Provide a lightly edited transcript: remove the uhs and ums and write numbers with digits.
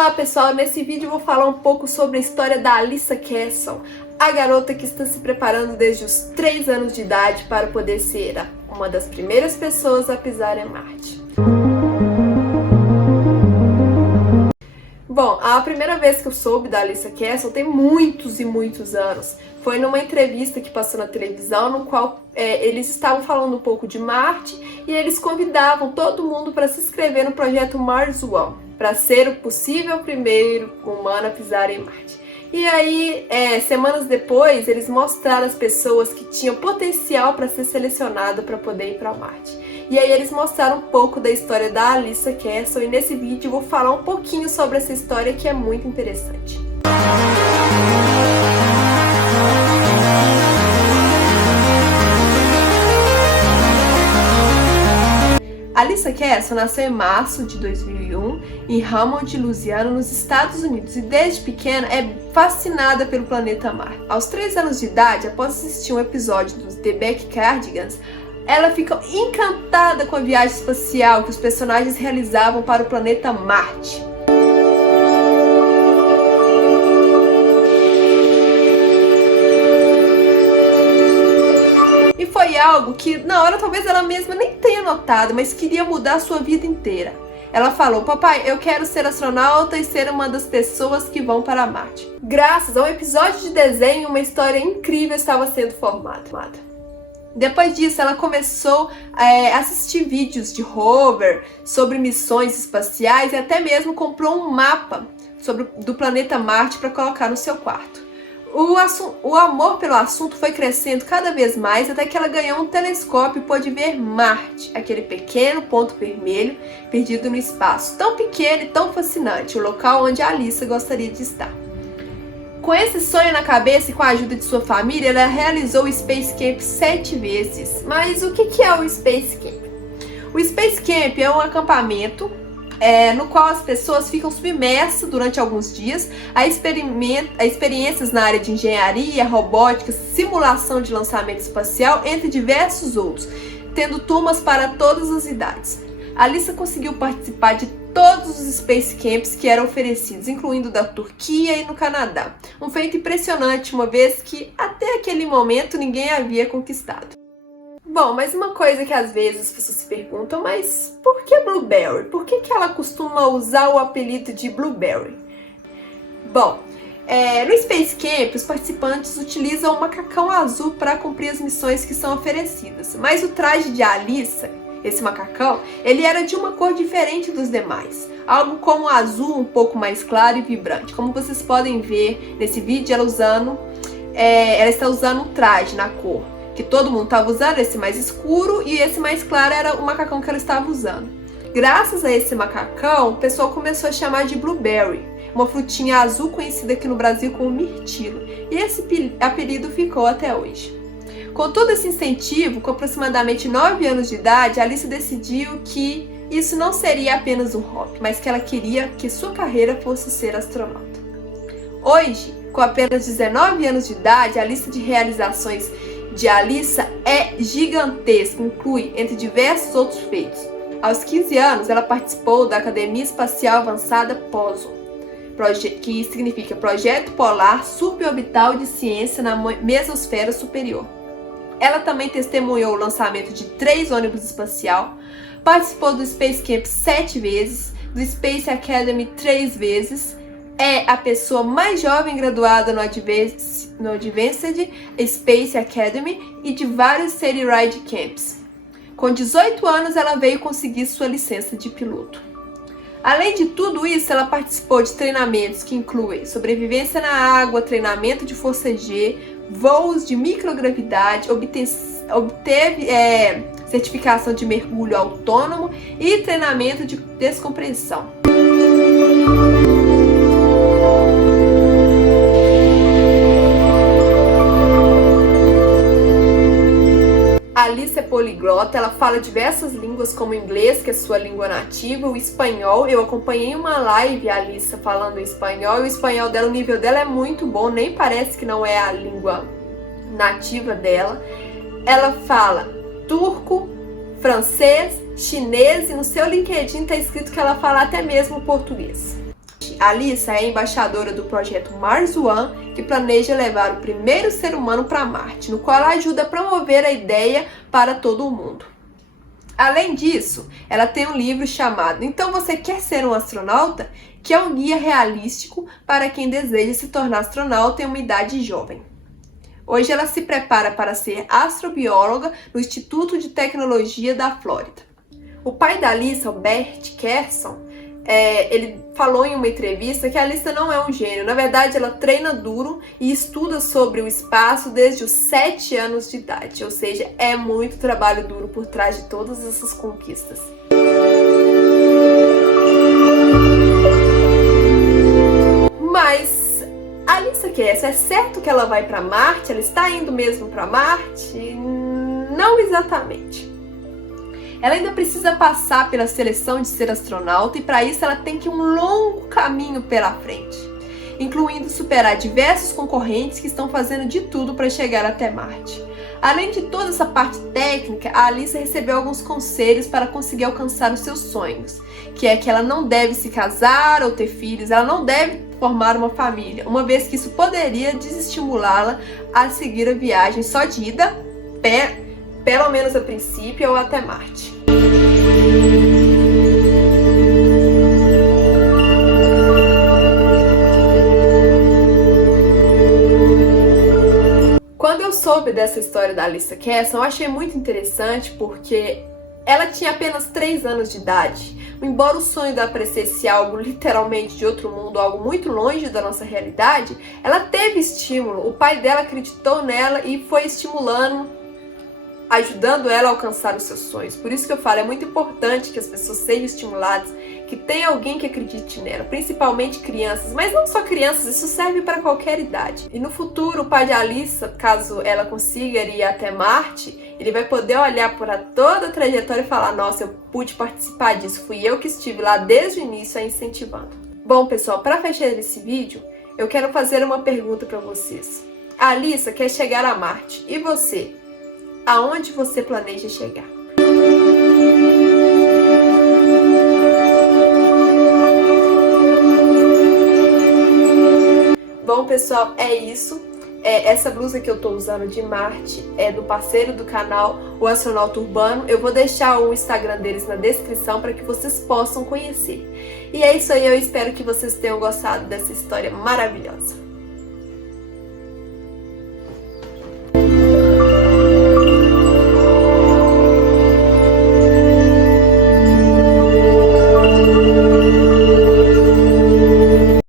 Olá pessoal, nesse vídeo eu vou falar um pouco sobre a história da Alyssa Castle, a garota que está se preparando desde os 3 anos de idade para poder ser uma das primeiras pessoas a pisar em Marte. Bom, a primeira vez que eu soube da Alyssa Castle tem muitos e muitos anos. Foi numa entrevista que passou na televisão, no qual eles estavam falando um pouco de Marte e eles convidavam todo mundo para se inscrever no projeto Mars One, para ser o possível primeiro humano a pisar em Marte. E aí, semanas depois, eles mostraram as pessoas que tinham potencial para ser selecionado para poder ir para Marte. E aí eles mostraram um pouco da história da Alyssa Castle e nesse vídeo eu vou falar um pouquinho sobre essa história que é muito interessante. Alyssa Castle nasceu em março de 2001 em Hammond, Louisiana, nos Estados Unidos, e desde pequena é fascinada pelo planeta Marte. Aos 3 anos de idade, após assistir um episódio dos The Beck Cardigans, ela fica encantada com a viagem espacial que os personagens realizavam para o planeta Marte. Foi algo que na hora talvez ela mesma nem tenha notado, mas queria mudar a sua vida inteira. Ela falou: papai, eu quero ser astronauta e ser uma das pessoas que vão para Marte. Graças a um episódio de desenho, uma história incrível estava sendo formada. Depois disso, ela começou a assistir vídeos de rover, sobre missões espaciais e até mesmo comprou um mapa do planeta Marte para colocar no seu quarto. O amor pelo assunto foi crescendo cada vez mais até que ela ganhou um telescópio e pôde ver Marte, aquele pequeno ponto vermelho perdido no espaço, tão pequeno e tão fascinante, o local onde a Alyssa gostaria de estar. Com esse sonho na cabeça e com a ajuda de sua família, ela realizou o Space Camp 7 vezes. Mas o que é o Space Camp? O Space Camp é um acampamento no qual as pessoas ficam submersas durante alguns dias a experiências na área de engenharia, robótica, simulação de lançamento espacial, entre diversos outros, tendo turmas para todas as idades. A Alyssa conseguiu participar de todos os Space Camps que eram oferecidos, incluindo da Turquia e no Canadá. Um feito impressionante, uma vez que até aquele momento ninguém havia conquistado. Bom, mas uma coisa que às vezes as pessoas se perguntam, mas por que Blueberry? Por que ela costuma usar o apelido de Blueberry? Bom, no Space Camp os participantes utilizam um macacão azul para cumprir as missões que são oferecidas, mas o traje de Alyssa, esse macacão, ele era de uma cor diferente dos demais, algo como um azul um pouco mais claro e vibrante. Como vocês podem ver nesse vídeo, ela está usando um traje na cor que todo mundo estava usando, esse mais escuro, e esse mais claro era o macacão que ela estava usando. Graças a esse macacão, o pessoal começou a chamar de Blueberry, uma frutinha azul conhecida aqui no Brasil como mirtilo, e esse apelido ficou até hoje. Com todo esse incentivo, com aproximadamente 9 anos de idade, a Alyssa decidiu que isso não seria apenas um hobby, mas que ela queria que sua carreira fosse ser astronauta. Hoje, com apenas 19 anos de idade, a lista de realizações de Alyssa é gigantesca, inclui entre diversos outros feitos. Aos 15 anos, ela participou da Academia Espacial Avançada POSO, que significa Projeto Polar Suborbital de Ciência na Mesosfera Superior. Ela também testemunhou o lançamento de 3 ônibus espacial, participou do Space Camp 7 vezes, do Space Academy 3 vezes, é a pessoa mais jovem graduada no Advanced Space Academy e de vários City Ride Camps. Com 18 anos, ela veio conseguir sua licença de piloto. Além de tudo isso, ela participou de treinamentos que incluem sobrevivência na água, treinamento de força G, voos de microgravidade, obteve certificação de mergulho autônomo e treinamento de descompressão. A Alyssa é poliglota, ela fala diversas línguas como o inglês, que é sua língua nativa, o espanhol. Eu acompanhei uma live, a Alyssa falando espanhol, e o espanhol dela, o nível dela é muito bom, nem parece que não é a língua nativa dela. Ela fala turco, francês, chinês e no seu LinkedIn está escrito que ela fala até mesmo português. A Alissa é embaixadora do projeto Mars One, que planeja levar o primeiro ser humano para Marte, no qual ela ajuda a promover a ideia para todo o mundo. Além disso, ela tem um livro chamado Então Você Quer Ser um Astronauta?, que é um guia realístico para quem deseja se tornar astronauta em uma idade jovem. Hoje ela se prepara para ser astrobióloga no Instituto de Tecnologia da Flórida. O pai da Alissa, o Bert Carson, ele falou em uma entrevista que a Alissa não é um gênio. Na verdade, ela treina duro e estuda sobre o espaço desde os 7 anos de idade. Ou seja, é muito trabalho duro por trás de todas essas conquistas. Mas a Alissa Kershaw, é certo que ela vai para Marte? Ela está indo mesmo para Marte? Não exatamente. Ela ainda precisa passar pela seleção de ser astronauta e para isso ela tem que ir um longo caminho pela frente, incluindo superar diversos concorrentes que estão fazendo de tudo para chegar até Marte. Além de toda essa parte técnica, a Alissa recebeu alguns conselhos para conseguir alcançar os seus sonhos, que é que ela não deve se casar ou ter filhos, ela não deve formar uma família, uma vez que isso poderia desestimulá-la a seguir a viagem só de ida, pelo menos a princípio, ou até Marte. Quando eu soube dessa história da Alissa Kershaw, eu achei muito interessante porque ela tinha apenas 3 anos de idade. Embora o sonho dela parecesse algo literalmente de outro mundo, algo muito longe da nossa realidade, ela teve estímulo. O pai dela acreditou nela e foi estimulando, ajudando ela a alcançar os seus sonhos. Por isso que eu falo, é muito importante que as pessoas sejam estimuladas, que tenha alguém que acredite nela, principalmente crianças, mas não só crianças, isso serve para qualquer idade. E no futuro, o pai de Alissa, caso ela consiga ir até Marte, ele vai poder olhar para toda a trajetória e falar: nossa, eu pude participar disso, fui eu que estive lá desde o início a incentivando. Bom, pessoal, para fechar esse vídeo, eu quero fazer uma pergunta para vocês. A Alissa quer chegar a Marte, e você? Aonde você planeja chegar? Bom, pessoal, é isso. Essa blusa que eu tô usando de Marte é do parceiro do canal, o Astronauta Urbano. Eu vou deixar o Instagram deles na descrição para que vocês possam conhecer. E é isso aí, eu espero que vocês tenham gostado dessa história maravilhosa.